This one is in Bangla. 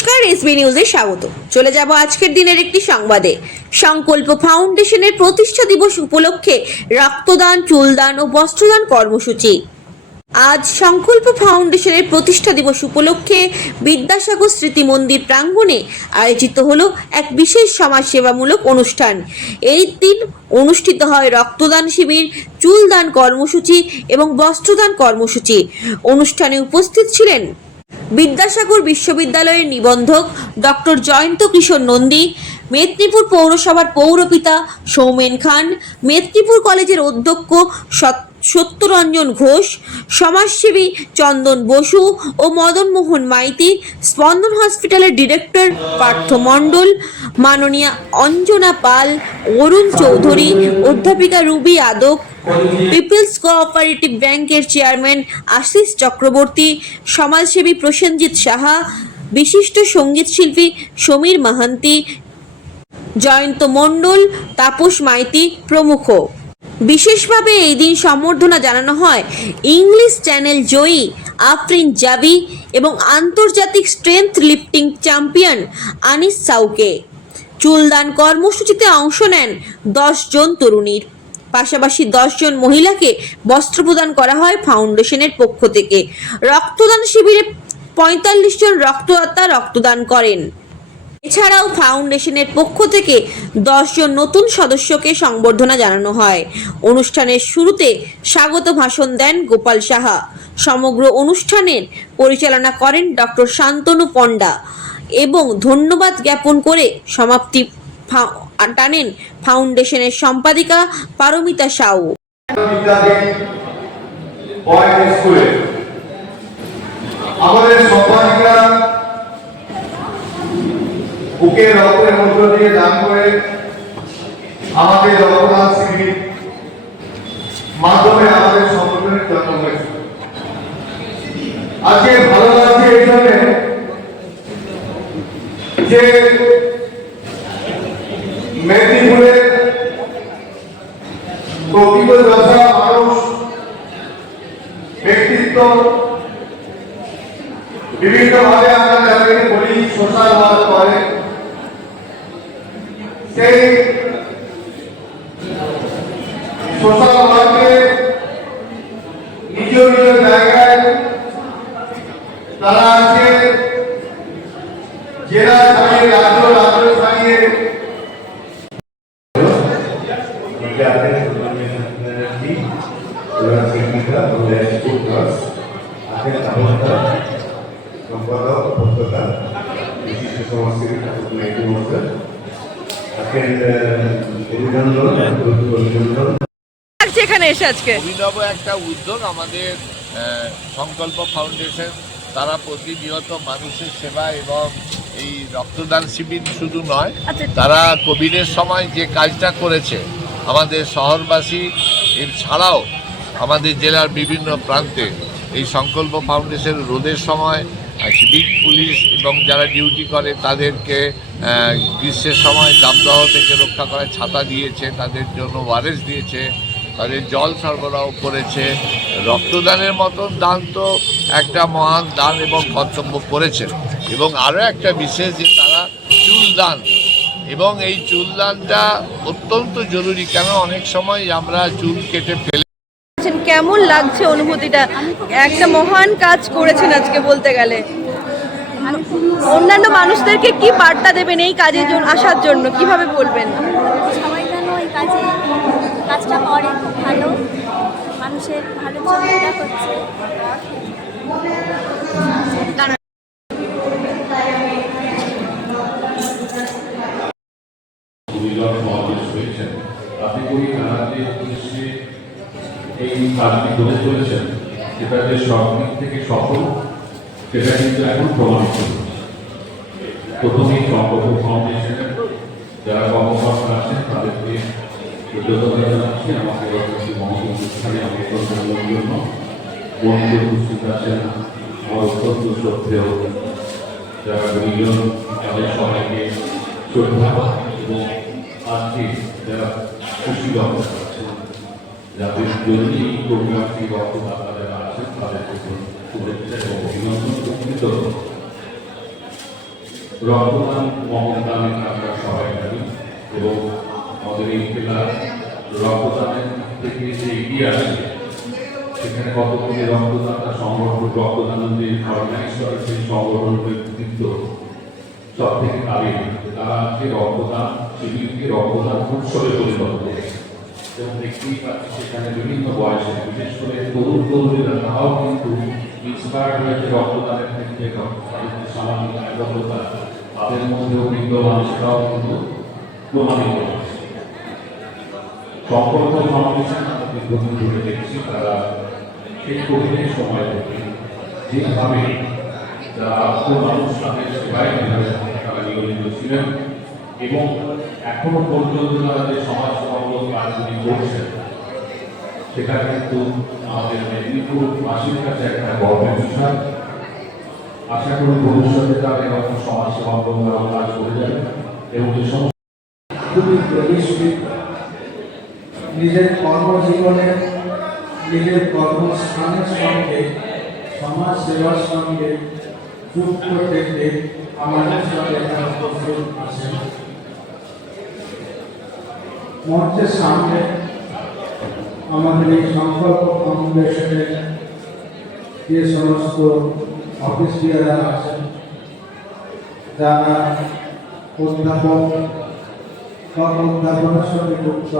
নমস্কার এসবি নিউজে স্বাগত। চলে যাব আজকের দিনের একটি সংবাদে। সংকল্প ফাউন্ডেশনের প্রতিষ্ঠা দিবস উপলক্ষে রক্তদান, চুলদান ও বস্ত্রদান কর্মসূচি। আজ সংকল্প ফাউন্ডেশনের প্রতিষ্ঠা দিবস উপলক্ষে বিদ্যাসাগর স্মৃতি মন্দির প্রাঙ্গণে আয়োজিত হলো এক বিশেষ সমাজসেবামূলক অনুষ্ঠান। এই দিন অনুষ্ঠিত হয় রক্তদান শিবির, চুলদান কর্মসূচি এবং বস্ত্রদান কর্মসূচি। অনুষ্ঠানে উপস্থিত ছিলেন বিদ্যাসাগর বিশ্ববিদ্যালয়ের নিবন্ধক ডক্টর জয়ন্ত কিশোর নন্দী, মেদিনীপুর পৌরসভার পৌরপিতা সৌমেন খান, মেদিনীপুর কলেজের অধ্যক্ষ সত- সত্যরঞ্জন ঘোষ, সমাজসেবী চন্দন বসু ও মদন মোহন মাইতি, স্পন্দন হসপিটালের ডিরেক্টর পার্থ মণ্ডল, মাননীয়া অঞ্জনা পাল, অরুণ চৌধুরী, অধ্যাপিকা রুবি আদক, পিপলস কোঅপারেটিভ ব্যাংকের চেয়ারম্যান আশিস চক্রবর্তী, সমাজসেবী প্রসেনজিৎ সাহা, বিশিষ্ট সংগীত শিল্পী সমীর মাহান্তি, জয়ন্ত মণ্ডল, তাপস মাইতি প্রমুখ। বিশেষভাবে এই দিন সম্বর্ধনা জানানো হয়। ইংলিশ চ্যানেল জয়ী আফরিন জাবি এবং আন্তর্জাতিক স্ট্রেংথ লিফটিং চ্যাম্পিয়ন আনিস সাউকে। চুলদান কর্মসূচিতে অংশ নেন জন তরুণীর। পাশাপাশি দশজন মহিলাকে বস্ত্র প্রদান করা হয় ফাউন্ডেশনের পক্ষ থেকে। রক্তদান শিবিরে পঁয়তাল্লিশ জন রক্তদাতা রক্তদান করেন। এছাড়াও ফাউন্ডেশনের পক্ষ থেকে দশজন নতুন সদস্যকে সংবর্ধনা জানানো হয়। অনুষ্ঠানের শুরুতে স্বাগত ভাষণ দেন গোপাল সাহা। সমগ্র অনুষ্ঠানের পরিচালনা করেন ডক্টর শান্তনু পণ্ডা এবং ধন্যবাদ জ্ঞাপন করে সমাপ্তি টানেন ফাউন্ডেশনের সম্পাদিকা পারমিতা সাউ। আমাদের সম্পাদিকা বুকে রক্তের মধ্য দিয়ে দান করে আমাদের রক্তদান শিবির মাধ্যমে আমাদের সংগঠনের জন্ম হয়েছে। আজকে ভালো লাগছে এই জন্যে যে মেদিনীপুরের প্রকৃত দশা মানুষ, ব্যক্তিত্ব বিভিন্ন ভাবে আমরা যাদেরকে বলি সোশ্যাল ওয়ার্ক করে। সেই সোশ্যাল ওয়ার্কে নিজ নিজ জায়গায় তারা আছে জেলা ছাড়িয়ে রাজ্য রাজ্য ছাড়িয়ে Gracias por la aquí. Durante el día, এখানে এসে আজকে অভিনব একটা উদ্যোগ আমাদের সংকল্প ফাউন্ডেশন তারা প্রতিনিয়ত মানুষের সেবা এবং এই রক্তদান শিবির শুধু নয় আচ্ছা। তারা কোভিডের সময় যে কাজটা করেছে আমাদের শহরবাসী এর ছাড়াও আমাদের জেলার বিভিন্ন প্রান্তে এই সংকল্প ফাউন্ডেশন রোদের সময় সিভিক পুলিশ এবং যারা ডিউটি করে তাদেরকে গ্রীষ্মের সময় দাবদাহ থেকে রক্ষা করার ছাতা দিয়েছে, তাদের জন্য ওয়ারেস দিয়েছে, তাদের জল সরবরাহ করেছে। রক্তদানের মতন দান তো একটা মহান দান এবং কর্তব্য করেছেন এবং আরও একটা বিশেষ যে তারা চুল দান। এবং এই চুল দানটা অত্যন্ত জরুরি, কেন অনেক সময় আমরা চুল কেটে ফেলে কেমন লাগছে অনুভূতিটা? একটা মহান কাজ করেছেন আজকে বলতে গেলে। অন্যান্য মানুষদেরকে কি বার্তা দেবেন এই কাজের জন্য আসার জন্য? কীভাবে বলবেন? সবাই যেন এই কাজে কাজটা করে খুব ভালো। মানুষের ভালো করছে। আপনি কবি কানাডের উদ্দেশ্যে এই কাজটি করে চলেছেন সেটা যে সব দিক থেকে সফল, সেটা কিন্তু এখন প্রমাণিত প্রথমেই সম্পর্ক ফাউন্ডেশনের যারা কর্মকর্তা আছেন, তাদেরকে কৃতজ্ঞতা জানাচ্ছি। আমাকে জন্য। বন্ধু উপস্থিত আছেন, আমার অত্যন্ত শ্রদ্ধেয় যারা গুরুজন তাদের এবং আজকে যারা খুশি ব্যবহার যাদের জন্য এই প্রোগ্রামটি রক্তদাতা যারা আছেন তাদেরকে শুভেচ্ছা এবং অভিনন্দন কৃতজ্ঞতা রক্তদান মহদানের আমরা সবাই জানি এবং আমাদের এই জেলা রক্তদানের থেকে যে এগিয়ে আসে, সেখানে কতগুলি রক্তদাতা সংগঠন, রক্তদান যে অর্গানাইজ সেই সংগঠনের নেতৃত্ব সব থেকে তারা আজকে রক্তদান শিবিরকে রক্তদান উৎসবে পরিণত করেছে এবং দেখতেই পাচ্ছি সেখানে বিভিন্ন বয়সে বিশেষ করে তরুণ তরুণীরা তারাও কিন্তু ইন্সপায়ার্ড হয়েছে রক্তদানের ক্ষেত্রে সামাজিক দায়বদ্ধতা তাদের মধ্যেও বিদ্যমান সেটাও কিন্তু প্রমাণিত সম্পর্ক ফাউন্ডেশন আমরা দীর্ঘদিন ধরে দেখছি তারা সেই কঠিন সময় থেকে যেভাবে যারা মানুষ তাদের সেবায় তারা নিয়োজিত ছিলেন এবং এখনও পর্যন্ত তারা যে সমাজমূলক কাজগুলি করছেন, সেটা কিন্তু আমাদের মেদিনীপুর কাছে একটা গর্বের বিষয়। আশা করি ভবিষ্যতে তারা এরকম সমাজ সেবামূলক কাজ করে যাবে এবং যে সমস্ত খুবই নিজের কর্মজীবনে, নিজের কর্মস্থানের সঙ্গে সমাজ সেবার সঙ্গে যুক্ত থেকে আমাদের সঙ্গে তারা মঞ্চের সামনে আমাদের এই সংকল্প ফাউন্ডেশনের যে সমস্ত অফিসিয়ালরা আছেন যারা অধ্যাপক বা অধ্যাপনার সঙ্গে যুক্ত